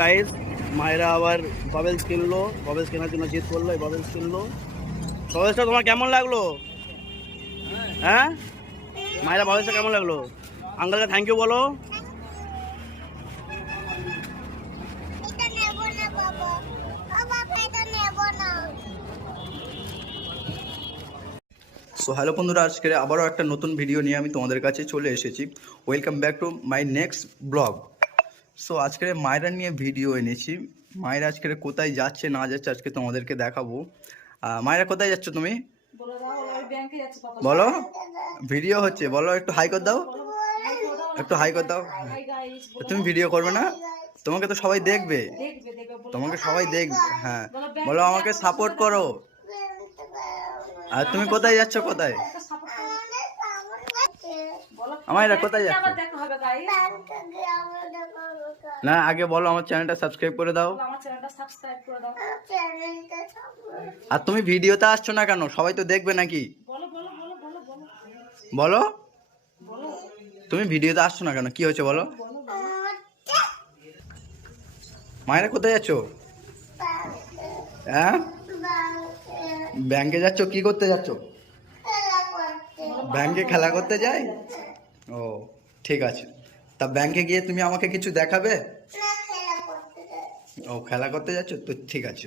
Guys মায়েরা আবার bubbles কিনলো বাবেলস কেনার জন্য জিত করল এই বাবেলস কিনলো। বাবেলসটা তোমার কেমন লাগল? হ্যাঁ? মায়েরা বাবেলসটা কেমন লাগল? আঙ্কেলকে থ্যাংক ইউ বলো। এটা নেব না বাবা। বাবা এটা নেব না। সো হ্যালো বন্ধুরা আজকে আবারও একটা নতুন ভিডিও নিয়ে আমি তোমাদের কাছে চলে এসেছি। Welcome back to my next blog so আজকের মায়েরা নিয়ে ভিডিও এনেছি। মায়েরা আজকে কোথায় যাচ্ছে না যাচ্ছে আজকে তোমাদেরকে দেখাবো। মায়েরা কোথায় যাচ্ছ তুমি? বলো ভিডিও হচ্ছে বলো একটু হাই করে দাও। একটু হাই করে দাও। তুমি ভিডিও করবে না? তোমাকে তো সবাই দেখবে। তোমাকে সবাই দেখবে হ্যাঁ। বলো আমাকে সাপোর্ট করো। আর তুমি কোথায় যাচ্ছ কোথায়? আমার এরা কোথায় যাচ্ছে? না আগে বলো আমার চ্যানেলটা সাবস্ক্রাইব করে দাও। আর তুমি ভিডিওতে আসছো না কেন? সবাই তো দেখবে নাকি? বলো তুমি ভিডিওতে আসছো না কেন? কি হয়েছে বলো? মায়েরা কোথায় যাচ্ছ? হ্যাঁ? ব্যাংকে। যাচ্ছ? কি করতে যাচ্ছ? ব্যাংকে খেলা করতে যাই ও ঠিক আছে। তা ব্যাংকে গিয়ে তুমি আমাকে কিছু দেখাবে? ও খেলা করতে যাচ্ছ? তো ঠিক আছে।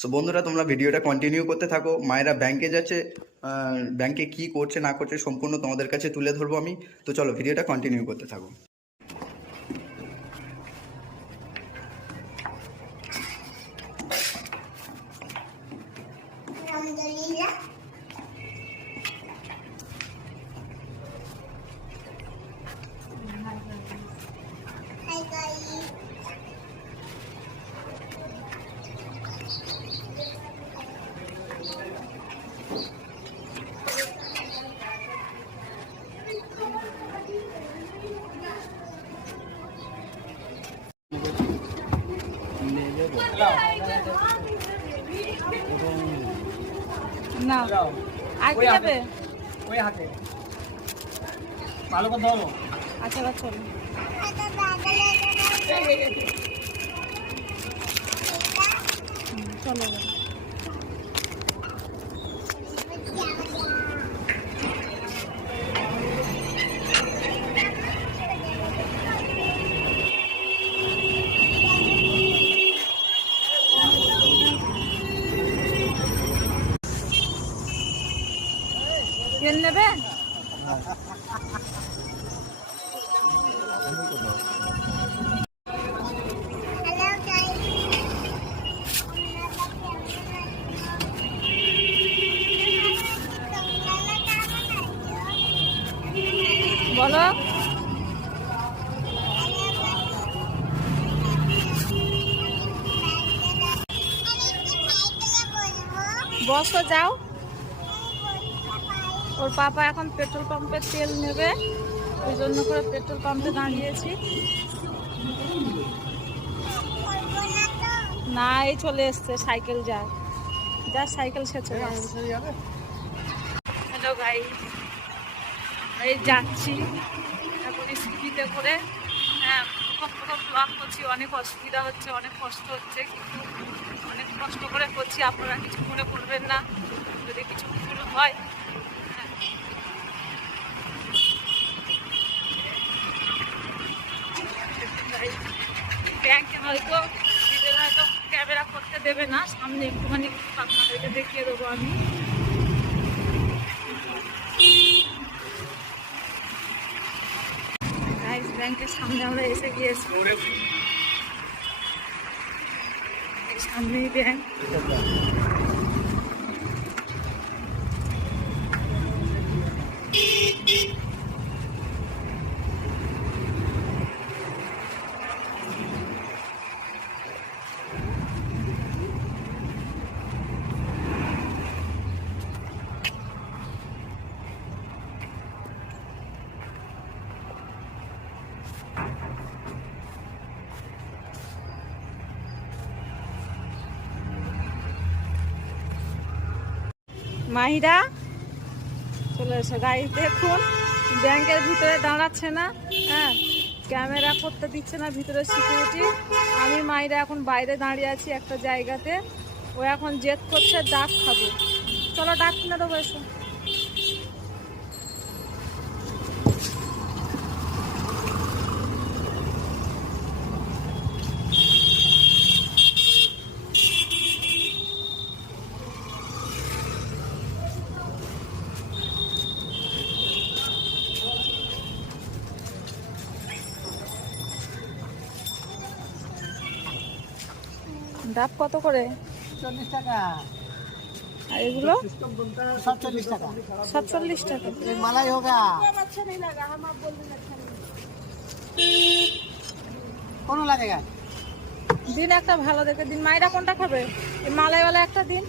সো বন্ধুরা তোমরা ভিডিওটা কন্টিনিউ করতে থাকো। মায়েরা ব্যাংকে যাচ্ছে ব্যাংকে কি করছে না করছে সম্পূর্ণ তোমাদের কাছে তুলে ধরবো আমি। তো চলো ভিডিওটা কন্টিনিউ করতে থাকো। আলহামদুলিল্লাহ হাই গাইস না। আর কি যাবে? ওই হাতে। ভালো করে ধরো। আচ্ছা চলো। হুম, চলো তেল নেবে? হ্যালো গাইস বলো। বসো যাও। ওর পাপা এখন পেট্রোল পাম্পে তেল নেবে, ওই জন্য করে পেট্রোল পাম্পে দাঁড়িয়েছি। না, এই চলে এসছে, সাইকেল যায়। যা সাইকেল সে চলে হ্যালো ভাই এই যাচ্ছি এখন স্কুটিতে করে। হ্যাঁ প্রথম ব্লগ করছি, অনেক অসুবিধা হচ্ছে, অনেক কষ্ট হচ্ছে, কিন্তু অনেক কষ্ট করে করছি। আপনারা কিছু মনে করবেন না। যদি কিছু ভুল হ্যাঁ। ব্যাংকে হয়তো নিজের হয়তো ক্যামেরা করতে দেবে না। সামনে একটুখানি আপনাদেরকে দেখিয়ে দেবো আমি। ব্যাংকের সামনে আমরা এসে গিয়েছি। সামনেই ব্যাংক মাহিরা, চলে এসে গাড়ি দেখুন, ব্যাংকের ভিতরে দাঁড়াচ্ছে না হ্যাঁ ক্যামেরা করতে দিচ্ছে না ভিতরে সিকিউরিটি আমি মাইরা এখন বাইরে দাঁড়িয়ে আছি একটা জায়গাতে, ও এখন জেদ করছে ডাক খাব। চলো ডাক কিনে দেবো এসো। ডাব কত করে? চল্লিশ টাকা। এগুলো? সাতচল্লিশ টাকা। সাতচল্লিশ টাকা। মালাই হোগা কোনো দিন একটা ভালো দেখে দিন। মায়েরা কোনটা খাবে? মালাইওয়ালা একটা দিন।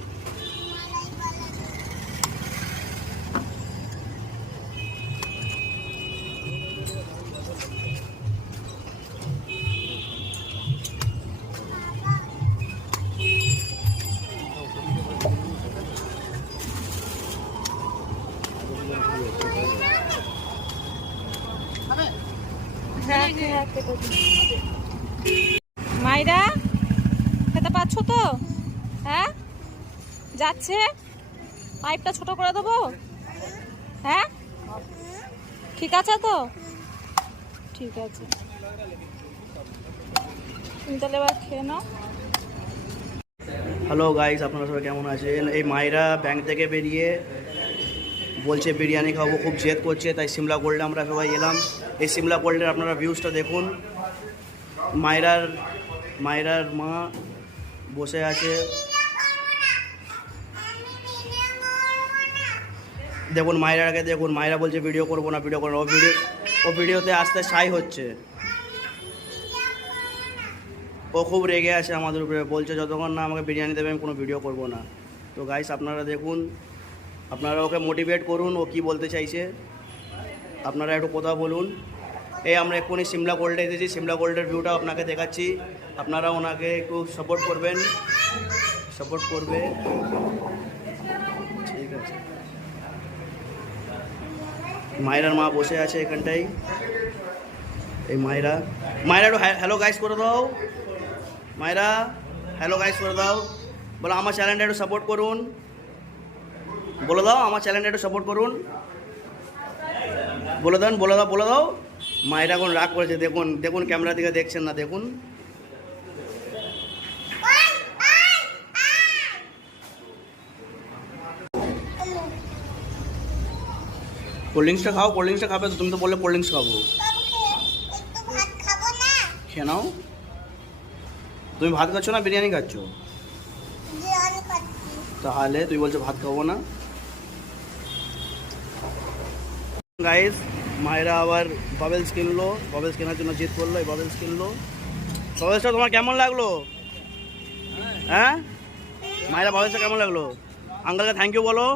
মাইরা, খেতে পাচ্ছ তো? হ্যাঁ? যাচ্ছে? পাইপটা ছোট করে দেবো? হ্যাঁ? ঠিক আছে তো? ঠিক আছে। এবার খেয়ে নাও। হ্যালো গাইস আপনারা সবাই কেমন আছেন? এই মায়েরা ব্যাংক থেকে বেরিয়ে বলছে বিরিয়ানি খাব, খুব জেদ করছে, তাই সিমলা গোল্ডে আমরা সবাই এলাম। এই সিমলা গোল্ডের আপনারা ভিউজটা দেখুন। মায়েরার মায়েরার মা বসে আছে। দেখুন মায়েরার আগে দেখুন, মায়েরা বলছে ভিডিও করব না ভিডিও করব ও ভিডিও ও ভিডিওতে আসতে সাই হচ্ছে। ও খুব রেগে আছে আমাদের উপরে, বলছে, যতক্ষণ না আমাকে বিরিয়ানি দেবে, আমি কোনো ভিডিও করব না। তো গাইস আপনারা দেখুন আপনারা ওকে মোটিভেট করুন, ও কি বলতে চাইছে। আপনারা একটু কথা বলুন। এই, আমরা এক্ষুনি সিমলা গোল্ডে এসেছি। সিমলা গোল্ডের ভিউটা আপনাকে দেখাচ্ছি। আপনারা ওনাকে একটু সাপোর্ট করবেন। সাপোর্ট করবে। ঠিক আছে। মায়েরার মা বসে আছে এখানটাই। এই মায়েরা মায়েরা একটু হ্যালো গাইস করে দাও। মায়েরা হ্যালো গাইস করে দাও। বলো, আমার চ্যানেলটা একটু সাপোর্ট করুন। বলে দাও আমার চ্যানেলটা একটু সাপোর্ট করুন। বলে দেন বলে দাও বলে দাও। মায়েরা এখন রাগ করেছে দেখুন দেখুন ক্যামেরা দিকে দেখছেন না দেখুন। কোল্ড ড্রিঙ্কসটা খাও কোল্ড ড্রিঙ্কসটা খাবে তো তুমি তো বললে কোল্ড ড্রিঙ্কস খাব। খেয়ে নাও। তুমি ভাত খাচ্ছ না বিরিয়ানি খাচ্ছ? তাহলে তুই বলছো ভাত খাব না। গাইস মায়েরা আবার বাবেলস কিনলো বাবেলস কেনার জন্য জিত করল এই বাবেলস কিনলো। বাবেলসটা তোমার কেমন লাগল? হ্যাঁ? মায়েরা বাবেলসটা কেমন লাগল? আঙ্কালকে থ্যাংক ইউ বলো।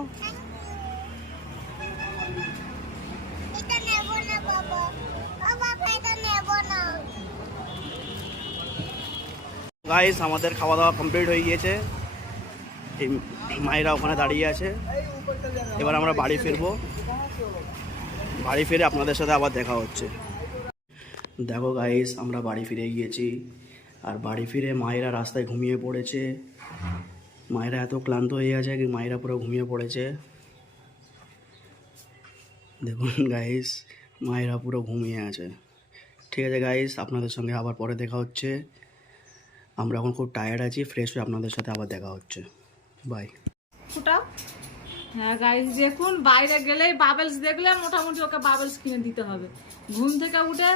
গাইস আমাদের খাওয়া দাওয়া কমপ্লিট হয়ে গিয়েছে। এই মায়েরা ওখানে দাঁড়িয়ে আছে। এবার আমরা বাড়ি ফিরবো। বাড়ি ফিরে আপনাদের সাথে আবার দেখা হচ্ছে। দেখো গাইস আমরা বাড়ি ফিরে গিয়েছি। আর বাড়ি ফিরে মায়েরা রাস্তায় ঘুমিয়ে পড়েছে। মায়েরা এত ক্লান্ত হয়ে গেছে কি মায়েরা পুরো ঘুমিয়ে পড়েছে। দেখুন গাইস মায়েরা পুরো ঘুমিয়ে আছে। ঠিক আছে গাইস আপনাদের সঙ্গে আবার পরে দেখা হচ্ছে। আমরা এখন খুব টায়ার্ড আছি ফ্রেশ হয়ে আপনাদের সাথে আবার দেখা হচ্ছে। বাই ফুটাও। হ্যাঁ গাইজ দেখুন বাইরে গেলেই বাবেলস দেখলে মোটামুটি ওকে বাবেলস কিনে দিতে হবে। ঘুম থেকে উঠে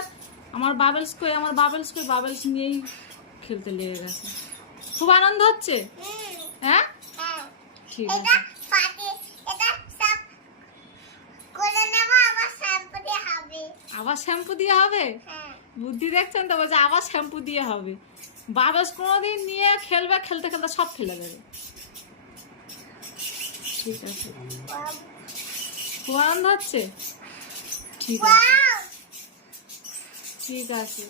আমার বাবেলস কই আমার বাবেলস কই বাবেলস নিয়েই খেলতে লেগে গেছে। খুব আনন্দ হচ্ছে? হ্যাঁ? ঠিক আছে। শ্যাম্পু দিয়ে হবে। আবার শ্যাম্পু দিয়ে হবে? হ্যাঁ। বুদ্ধি দেখছেন তো বলছে আবার শ্যাম্পু দিয়ে হবে। বাবেলস কোনোদিন নিয়ে খেলবে খেলতে খেলতে সব ফেলে দেবে। ঠিক আছে। আনন্দ হচ্ছে? ঠিক আছে। ঠিক আছে।